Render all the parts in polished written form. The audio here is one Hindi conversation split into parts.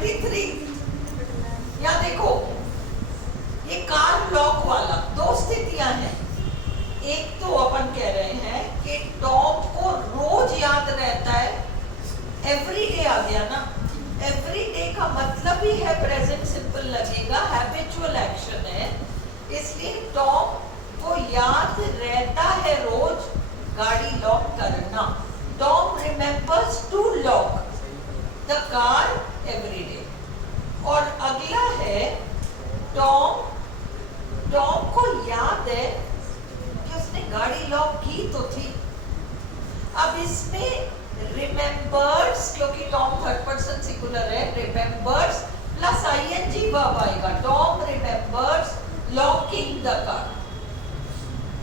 23 या देखो ये कार लॉक वाला दो स्थितियां हैं। एक तो अपन कह रहे हैं कि टॉम को रोज याद रहता है, एवरीडे आ गया ना, एवरीडे का मतलब ही है प्रेजेंट सिंपल लगेगा, हैबिचुअल एक्शन है, इसलिए टॉम को याद रहता है रोज गाड़ी लॉक करना। Tom remembers to lock the car every day. और अगला है टॉम को याद है कि उसने गाड़ी लॉक की तो थी। अब इसमें रिमेंबर्स, क्योंकि टॉम थर्ड पर्सन सिंगुलर है, रिमेंबर्स प्लस आईएनजी वर्ब आएगा। Tom remembers locking the car.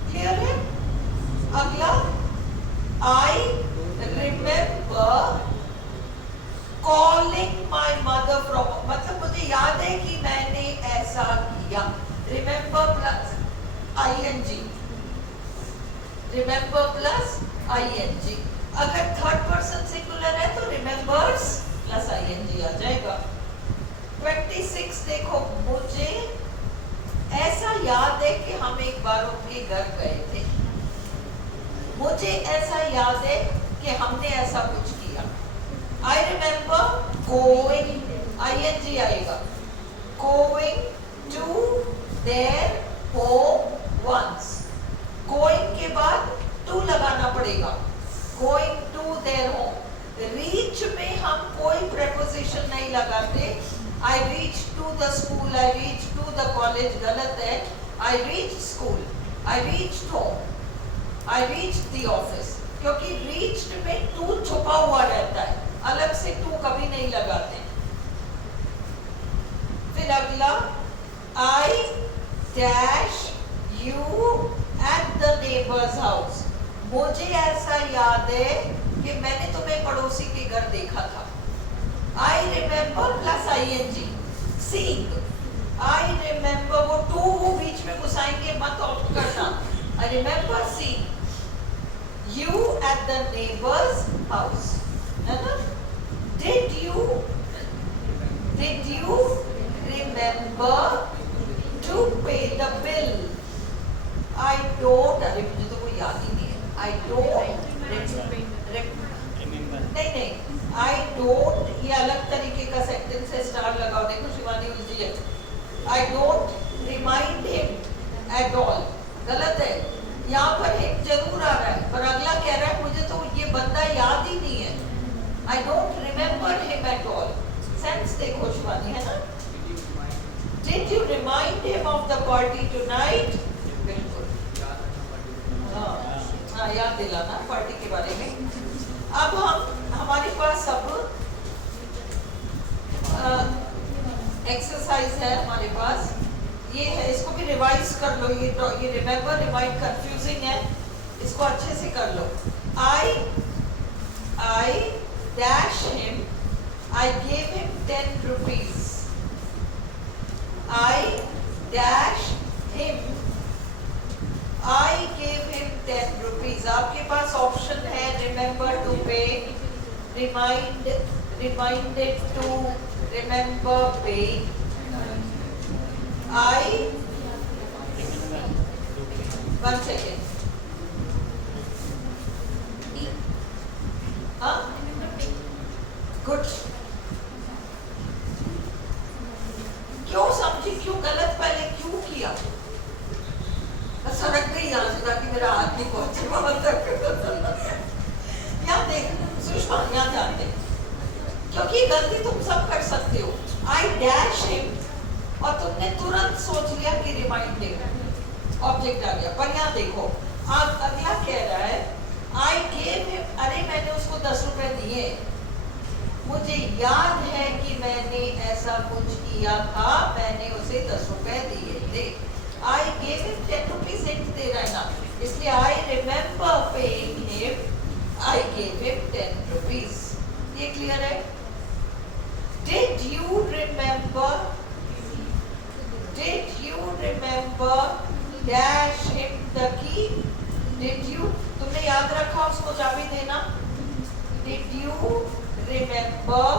Clear है? अगला I remember calling my mother from, मतलब मुझे याद है कि मैंने ऐसा किया। Remember plus ING, remember plus ING. अगर थर्ड पर्सन सिंगुलर है तो रिमेंबर्स प्लस आईएनजी आ जाएगा। 26 देखो, मुझे ऐसा याद है कि हम एक बार उनके घर गए थे। मुझे ऐसा याद है कि हमने ऐसा कुछ किया। आई रिमेंबर गोइंग, आईएनजी आएगा, going to their home once. Going के बाद टू लगाना पड़ेगा, going to their home. Reach में हम कोई प्रेपोजिशन नहीं लगाते। I reach to the school, I reach to the college, गलत है। I reach school, I reach home, I reach the office, क्योंकि रीच्ड में टू छुपा हुआ रहता है, अलग से टू कभी नहीं लगाते। फिर अगला I dash you at the neighbour's house. मुझे ऐसा याद है कि मैंने तुम्हें पड़ोसी के घर देखा था। I remember plus ING, seeing. I remember, वो टू बीच में घुसाएंगे मत, ऑप्ट करना। I remember seeing you at the neighbour's house, है ना? Did you remember to pay the bill? I don't, अरे मुझे तो कोई याद ही नहीं है। आई डोंट नहीं, आई डोंट, ये अलग तरीके का सेंटेंस है, स्टार लगाओ। देखो शिवानी उलझी है। I don't remind him at all, गलत है। यहाँ पर हिम जरूर आ रहा है, पर अगला कह रहा है मुझे तो ये बंदा याद ही नहीं है। I don't remember him at all. Sense देखो शिवानी, है ना? Did you remind him of the party tonight? बिल्कुल, हाँ, याद दिलाना पार्टी के बारे में। अब हमारे पास अब एक्सरसाइज है हमारे पास, ये है, इसको भी रिवाइज कर लो। ये रिमेंबर रिमाइंड कंफ्यूजिंग है, इसको अच्छे से कर लो। I dash him, I gave him 10 rupees. I dash him, I gave him 10 rupees. आपके पास ऑप्शन है remember to pay, reminded to, remember pay. I, 1 second, हाँ, गुड। क्यों समझी, क्यों गलत, पहले क्यों किया? सड़क गई यहाँ से ताकि मेरा हाथ नहीं पहुंचे वहां तक। यहाँ देख सुषमा, यहाँ ध्यान दे, क्योंकि गलती तुम सब कर सकते हो। आई डैश हिम और तुमने तुरंत सोच लिया कि रिमाइंड हिम, ऑब्जेक्ट आ गया। पर यहाँ देखो, आप अगला कह रहा है आई गेव हिम, अरे मैंने उसको 10 रुपए दिए, मुझे याद है कि मैंने ऐसा कुछ किया था, मैंने उसे 10 रुपए दिए थे। I gave him 10 rupees, hint दे रहा है ना, इसलिए I remember paying him, I gave him 10 rupees. ये क्लियर है? Did you remember dash him the key? Did you, तुमने याद रखा उसको चाबी देना? Did you remember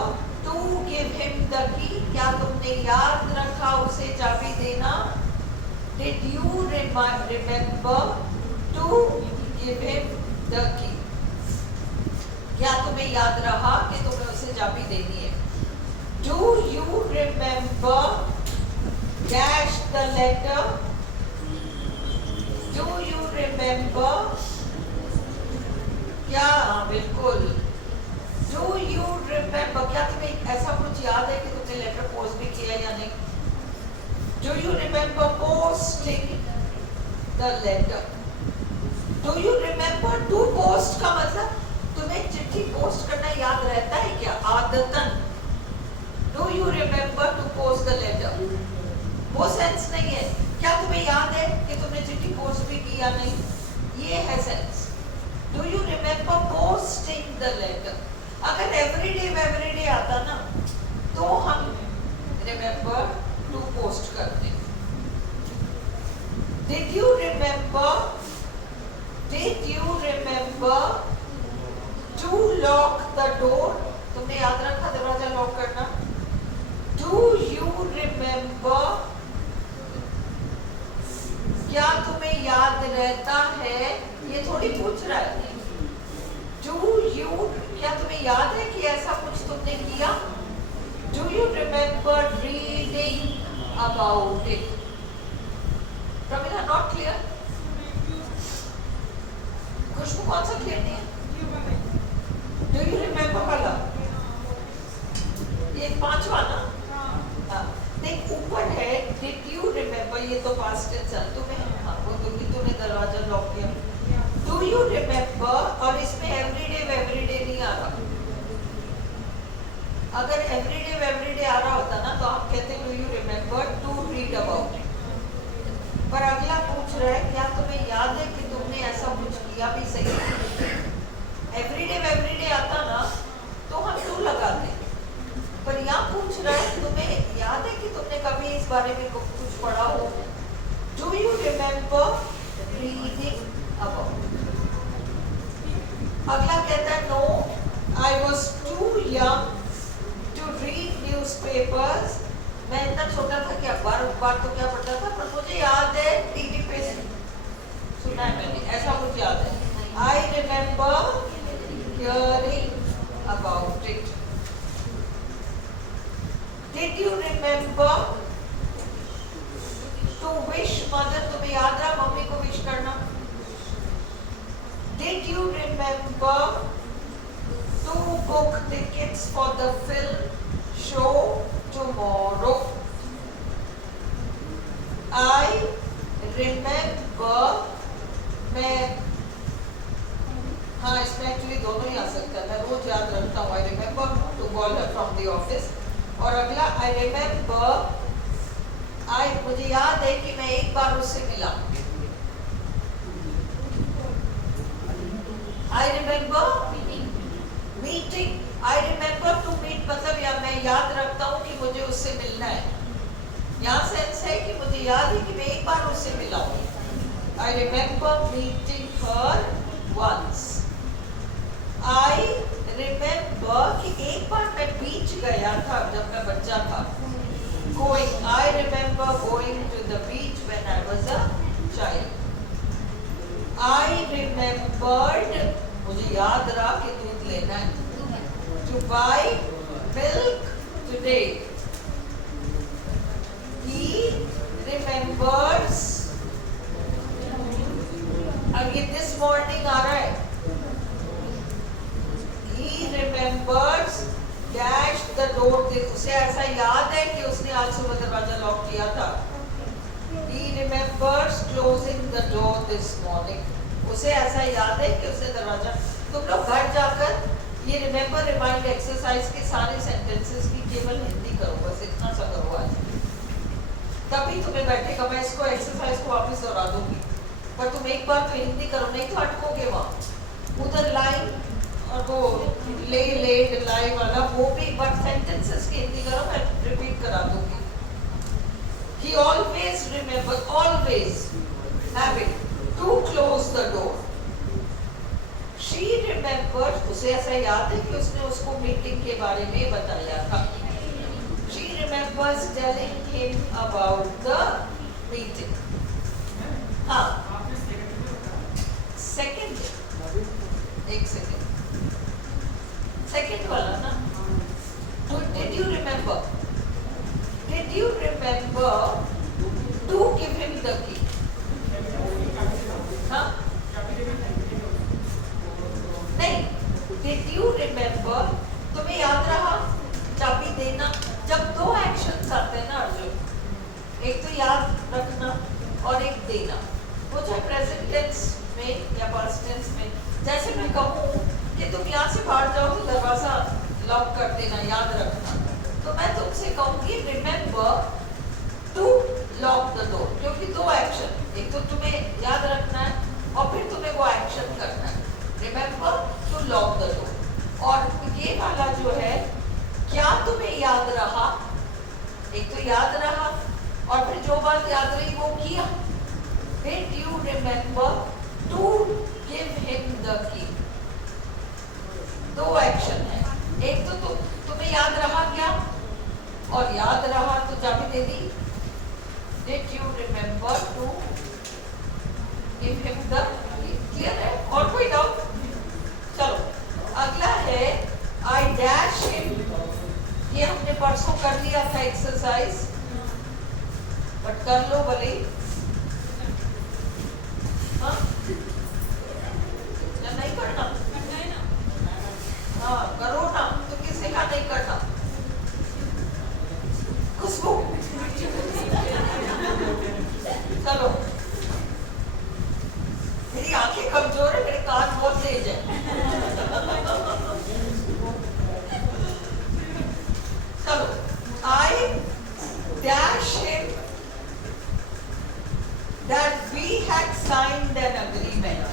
to give him the key? क्या तुमने याद रखा उसे चाबी देना? Did you remember to give him the key? क्या तुम्हें याद रहा कि तुम्हें उसे चाबी देनी है? Do you remember dash the letter? Do you remember? क्या? बिल्कुल. Do you remember? क्या तुम्हें ऐसा कुछ याद है कि तुमने लेटर पोस्ट भी किया या नहीं? Do you remember posting the letter? Do you remember to post का मतलब तुम्हें चिट्ठी पोस्ट करना याद रहता है क्या? आदतन. Do you remember to post the letter? वो सेंस नहीं है. क्या तुम्हें याद है कि तुमने चिट्ठी पोस्ट भी किया नहीं? ये है sense. Do you remember posting the letter? अगर everyday आता ना तो हम remember to post करते. Did you remember to lock the door? तुमने याद रखा दरवाजा लॉक करना? Do you remember? क्या तुम्हें याद रहता है? ये थोड़ी पूछ रहा है. Do you? क्या तुम्हें याद है कि ऐसा कुछ तुमने किया? Do you remember reading about it? Pramila, not clear? खुशबू कौन सा क्लियर नहीं है? Do you remember वाला? ये पांचवा ना? हाँ. देख ऊपर है Did you remember? ये तो past tense है. तुम्हें दरवाजा लॉक किया. Do you remember? और इसमें everyday नहीं आ रहा. अगर everyday आ रहा होता ना तो हम कहते Do you remember to read about it? पर अगला पूछ रहा है क्या तुम्हें याद है कि तुमने ऐसा कुछ किया भी सही? everyday आता ना तो हम to लगाते. पर यहाँ पूछ रहा है तुम्हें याद है कि तुमने कभी इस बारे में कुछ पढ़ा हो? Do you remember reading about it? अगला कहता है No, I was too young to read newspapers. मैं इतना छोटा था कि अखबार तो क्या पढ़ता था, पर मुझे याद है टीवी पे सुना है मैंने, ऐसा कुछ याद है. I remember hearing about it. Did you remember to wish mother? तुम्हें याद रहा मम्मी को विश करना? Did you remember to book tickets for the film show tomorrow? I remember. मैं हाँ इसमें एक्चुअली दोनों ही आ सकता है. मैं रोज याद रखता हूँ I remember to call her from the office. और अगला I remember मुझे याद है कि मैं एक बार उससे मिला. I remember meeting. I remember to meet मतलब या मैं याद रखता हूँ कि मुझे उससे मिलना है. यहाँ सेंस है कि मुझे याद है कि मैं एक बार उससे मिला हूँ. I remember meeting her once. I remember कि एक बार मैं बीच गया था जब मैं बच्चा था. Going. I remember going to the beach when I was a child. I remembered. मुझे याद रहा कि दूध लेना है. To buy milk today. He remembers. अब ये this morning आ रहा है. He remembers dash the door. उसे ऐसा याद है कि उसने आज सुबह दरवाजा लॉक किया था. He remembers closing the door this morning. उसे ऐसा याद है कि उसने दरवाजा. तुम लोग घर जाकर ये रिमेम्बर रिमाइंड एक्सरसाइज के सारे सेंटेंसेस की केवल हिंदी करो. बस इतना सा करो आज. तभी तुम्हें बैठेगा. मैं इसको एक्सरसाइज को वापस दोहरा दूंगी, पर तुम एक बार तो हिंदी करो, नहीं तो अटकोगे वहाँ. उधर लाइन और वो लेड लाई वाला वो भी, बट सेंटेंसेस की हिंदी करो. मैं रिपीट करा दूंगी. He always remember, always having to close the door. She remembers. उसे ऐसा याद है कि उसने उसको मीटिंग के बारे में बताया था. remembers telling him about the meeting. हाँ, सेकंड, एक सेकंड, सेकंड वाला ना. Did you remember? Did you remember to give him the key? हाँ? नहीं. Did you remember? तुम्हें याद रहा चाबी देना? जब दो एक्शंस आते हैं ना अर्जुन, एक तो याद रखना और एक देना, वो चाहे प्रेजेंट टेंस में या पास्ट टेंस में. जैसे मैं कहूँ कि तुम यहाँ से बाहर जाओ तो दरवाजा लॉक कर देना, याद रखना, तो मैं तुमसे कहूँगी remember to lock the door, क्योंकि दो एक्शन, एक तो तुम्हें याद रखना है और फिर तुम्हें वो एक्शन करना है. Remember to lock the door. और ये वाला जो है, क्या तुम्हें याद रहा, एक तो याद रहा और फिर जो बात याद रही वो किया. Did you remember to give him the key? दो एक्शन है. एक तो तुम्हें याद रहा क्या, और याद रहा तो चाबी दे दी. Did you remember to give him the key? Clear है? और कोई डाउट? चलो अगला है I dash him. ये हमने परसों कर लिया था एक्सरसाइज, बट कर लो भले. हाँ, नहीं करना? हाँ करो ना, तो किसी का नहीं करना. खुशबू चलो, मेरी आंखें कमजोर है, मेरे कान बहुत तेज है. चलो I dash him that we had signed an agreement.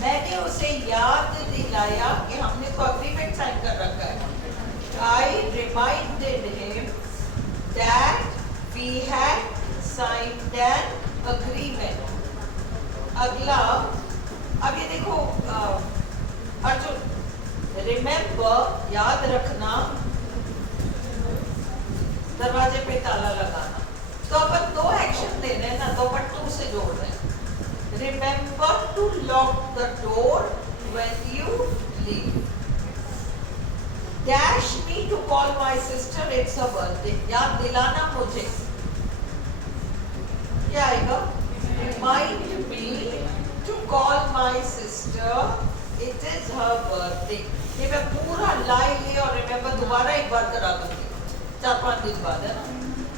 मैंने उसे याद दिलाया कि हमने तो अग्रीमेंट साइन कर रखा है. I reminded him that we had signed an agreement. अगला, अब ये देखो अर्जुन, रिमेम्बर याद रखना, दरवाजे पे ताला लगाना, तो अपन दो एक्शन ले रहे हैं ना, तो अपन टू से जोड़ रहे हैं. Remember to lock the door when you leave. Dash me to call my sister, it's her birthday. याद दिलाना मुझे. क्या आएगा? Remind me to call my sister, it is her birthday. ये मैं पूरा लाइन ले और रिमेम्बर दोबारा एक बार करा दूंगी 4-5 दिन बाद, है ना.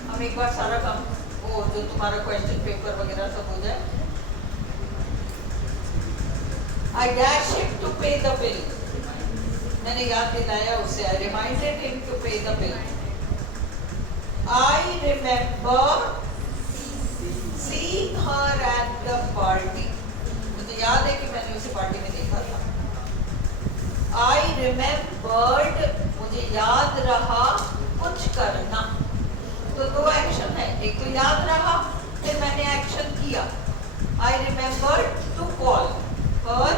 हम एक बार सारा काम, वो जो तुम्हारा क्वेश्चन पेपर वगैरह सब हो जाए. I dash him to pay the bill. मैंने याद दिलाया उसे. I reminded him to pay the bill. I remember seeing her at the party. मुझे याद है कि मैंने उसे पार्टी में देखा था. I remembered, मुझे याद रहा कुछ करना. तो दो एक्शन है, एक तो याद रहा, फिर मैंने एक्शन किया. I remembered to call her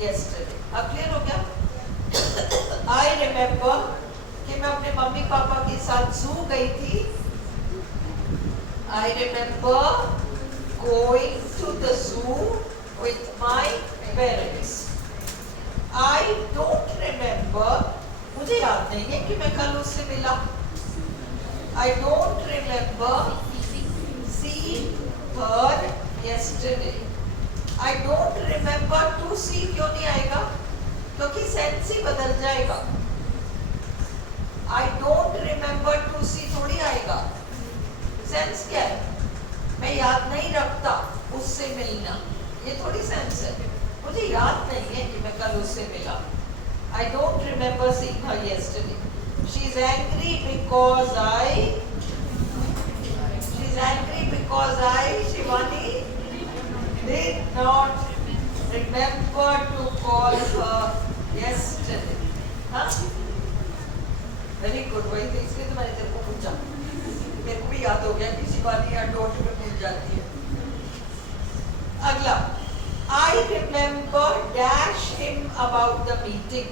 yesterday. अब क्लियर हो गया? I remember कि मैं अपने मम्मी पापा के साथ जू गई थी. I remember going to the zoo with my parents. I don't remember, मुझे याद नहीं है कि मैं कल उससे मिला. I don't remember seeing her yesterday. I don't remember to see क्यों नहीं आएगा? क्योंकि सेंस ही बदल जाएगा. I don't remember to see थोड़ी आएगा. सेंस क्या है? मैं याद नहीं रखता उससे मिलना, ये थोड़ी सेंस है. मुझे याद नहीं है कि मैं कल उससे मिला. I don't remember seeing her yesterday. She's angry because I, Shivani, did not remember to call her yesterday. हाँ? Very good. वही तो इसलिए तो मैंने तेरे को पूछा. मेरे को भी याद हो गया कि शिवानी या डोट में भूल जाती है. अगला, I remember dash him about the meeting.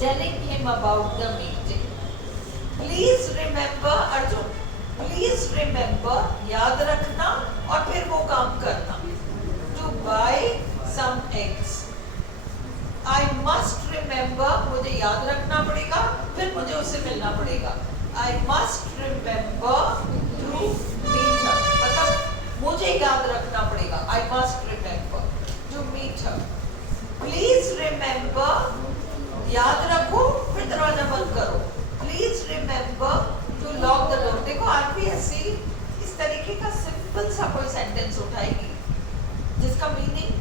Telling him about the meeting. Please remember Arjun, please remember, याद रखना और फिर वो काम करना। To buy some eggs, I must remember, मुझे याद रखना पड़ेगा, फिर मुझे उससे मिलना पड़ेगा। I must remember to meet her, मतलब मुझे याद रखना पड़ेगा। I must remember to meet her. Please remember, याद रखो, फिर दरवाजा बंद करो। Please remember to lock the door. देखो आरपीएससी इस तरीके का सिंपल सा कोई सेंटेंस उठाएगी जिसका मीनिंग,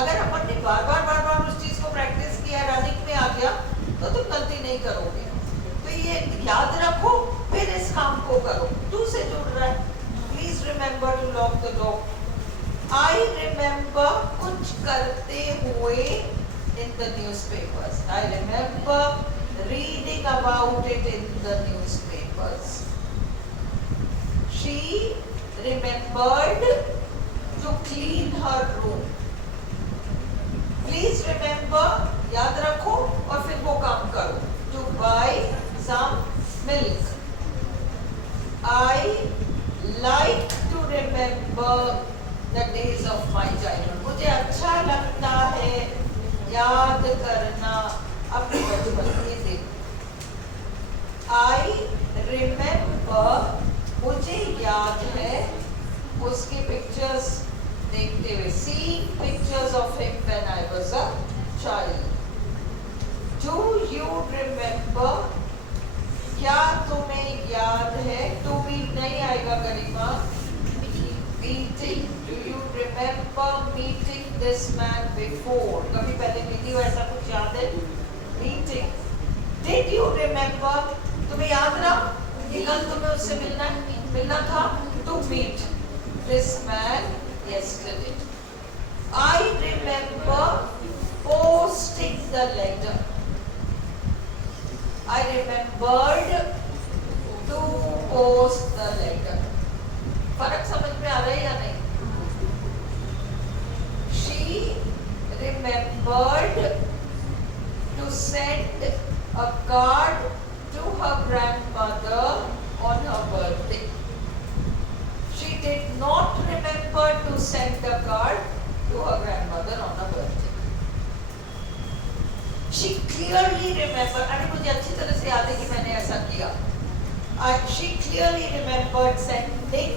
अगर अपन ने बार बार उस चीज को प्रैक्टिस किया, रनिंग में आ गया, तो तुम गलती नहीं करोगे। तो ये याद रखो, फिर इस काम को करो। टू से जुड़ रहा है। Please remember to lock the door. I remember कुछ करते हुए in the newspapers. I remember reading about it in the newspapers. She remembered to clean her room. Please remember, याद रखो और फिर वो काम करो। To buy some milk. I like to remember the days of my childhood. मुझे अच्छा लगता है याद करना अपने बचपन के दिन। I remember, मुझे याद है उसके पिक्चर्स देखते हुए। Seeing pictures of him when I was a child. Do you remember, क्या तुम्हें याद है? To be नहीं आएगा गरिमा। Meeting, do you remember meeting this man before? कभी पहले मिली हो ऐसा कुछ याद है? Meeting. Did you remember? तुम्हें याद रहा कि कल तुम्हें उससे मिलना था? To meet this man yesterday. I remember posting the letter. I remembered to post the letter. फर्क समझ में आ रहा है या नहीं? She remembered to send a card to her grandmother on her birthday. She did not remember to send a card to her grandmother on her birthday. She clearly remembered, अरे मुझे अच्छी तरह से याद है कि मैंने ऐसा किया। She clearly remembered sending,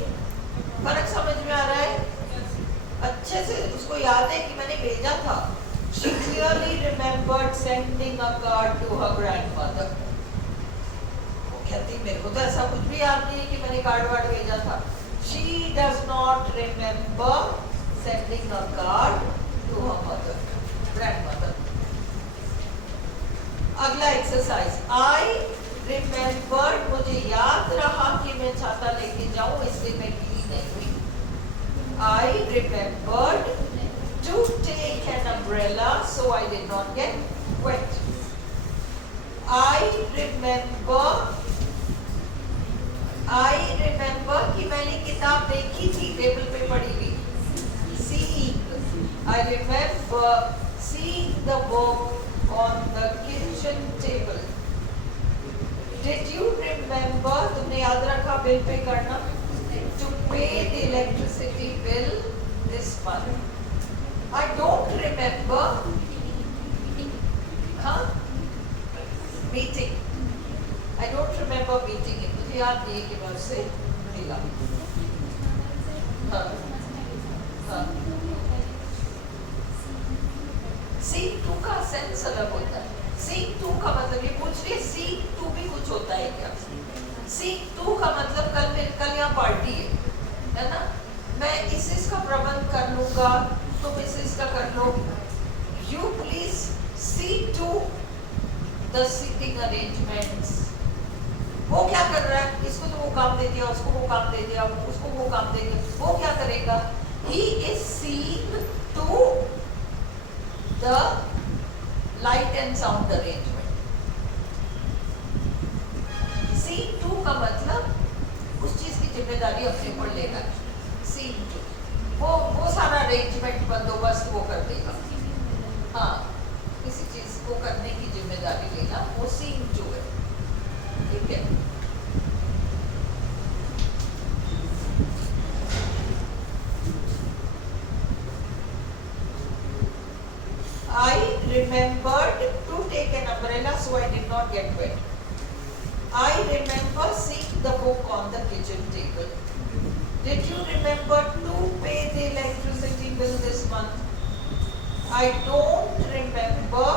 फर्क समझ में आ रहा है? अच्छे से उसको याद है कि मैंने भेजा था। She clearly remembered sending a card to her grandmother. वो कहती मेरे को तो ऐसा कुछ भी याद नहीं है कि मैंने कार्ड वार्ड भेजा था। She does not remember sending a card to her mother, grandmother. अगला एक्सरसाइज। I remembered, मुझे याद रहा कि मैं छाता लेके जाऊं, इसलिए मैं गीली नहीं हुई। I remembered to take an umbrella so I did not get wet. I remember कि मैंने किताब देखी थी, टेबल पे पड़ी हुई। Seeing, I remember seeing the book on the kitchen table. Did you remember, तुमने याद रखा बिल पे करना? To pay the electricity bill this month. I don't remember, meeting. I don't remember meeting him. मुझे याद नहीं है कि मैं उससे मिला। Seeing to का सेंस अलग होता है। Seeing to का मतलब ये पूछ रही है seeing to भी कुछ होता है क्या? Seeing to का मतलब कल यहाँ पार्टी है ना? मैं इस का प्रबंध कर लूँगा, तुम इस का कर लो। You please see to the seating arrangements. वो क्या कर रहा है? इसको तो वो काम दे दिया, उसको वो काम दे दिया, उसको वो काम दे दिया। वो क्या करेगा? He is seeing to the light and sound arrangement. See to का मतलब उस चीज की जिम्मेदारी अपने ऊपर लेना है। See to वो सारा अरेंजमेंट बंदोबस्त वो कर देगा। हाँ, किसी चीज को करने की जिम्मेदारी लेना वो सीइंग टू है। ठीक है। remembered to take an umbrella so I did not get wet. I remember seeing the book on the kitchen table. Did you remember to pay the electricity bill this month? I don't remember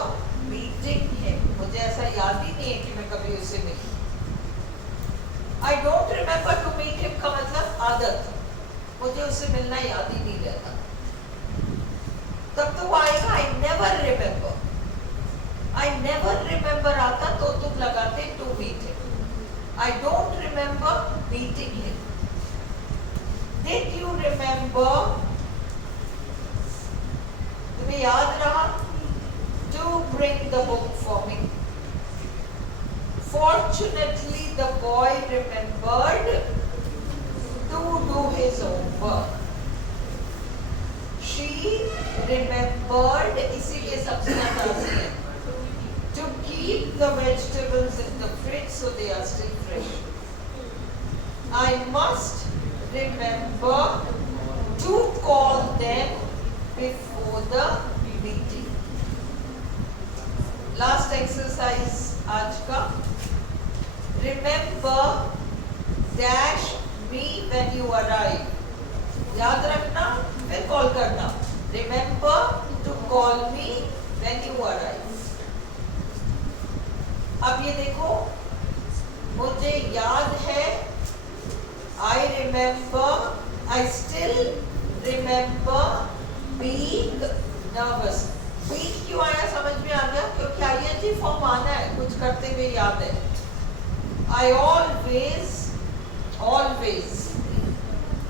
meeting him. मुझे ऐसा याद ही नहीं है कि मैं कभी उससे मिली. I don't remember to meet him का मतलब आदत. मुझे उससे मिलना याद ही नहीं रहता. तब तो आएगा I never remember. I never remember आता तो तुम लगाते to meet him. I don't remember meeting him. Did you remember? तुम्हें याद रहा? To bring the book for me. Fortunately, the boy remembered to do his homework. She remembered, इसीलिए सबसे आसान है, to keep the vegetables in the fridge so they are still fresh. I must remember to call them before the meeting. Last exercise आज का. Remember dash me when you arrive. याद रखना फिर कॉल करना. Remember to call me when you arrive. अब ये देखो, मुझे याद है. I remember, I still remember being nervous. Being क्यों आया समझ में आ गया? क्योंकि ING फॉर्म आना है, कुछ करते हुए याद है. I always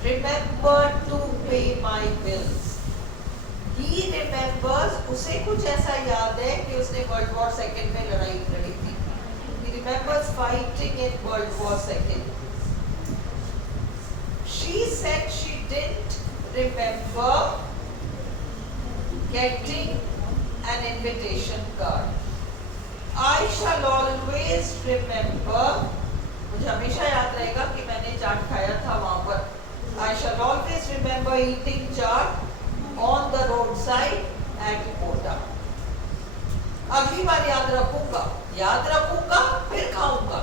remember to pay my bills. He remembers, उसे कुछ ऐसा याद है कि उसने World War II में लड़ाई लड़ी थी. He remembers fighting in World War II. She said she didn't remember getting an invitation card. I shall always remember, मुझे हमेशा याद रहेगा कि मैंने चाट खाया था वहाँ पर. I shall always remember eating chaat on the roadside at Kota. अगली बार याद रखूंगा, फिर खाऊंगा.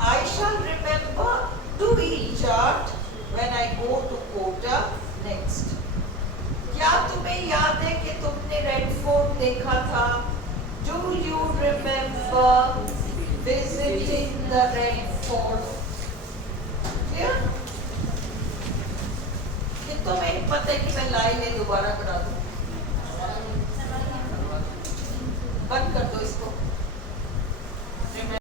I shall remember to eat chaat when I go to Kota next. क्या तुम्हें याद है कि तुमने रेड फोर्ट देखा था? Do you remember visiting the Red Fort? Clear? कितनों में हिम्मत है कि मैं लाइन दोबारा करा दूं? बंद कर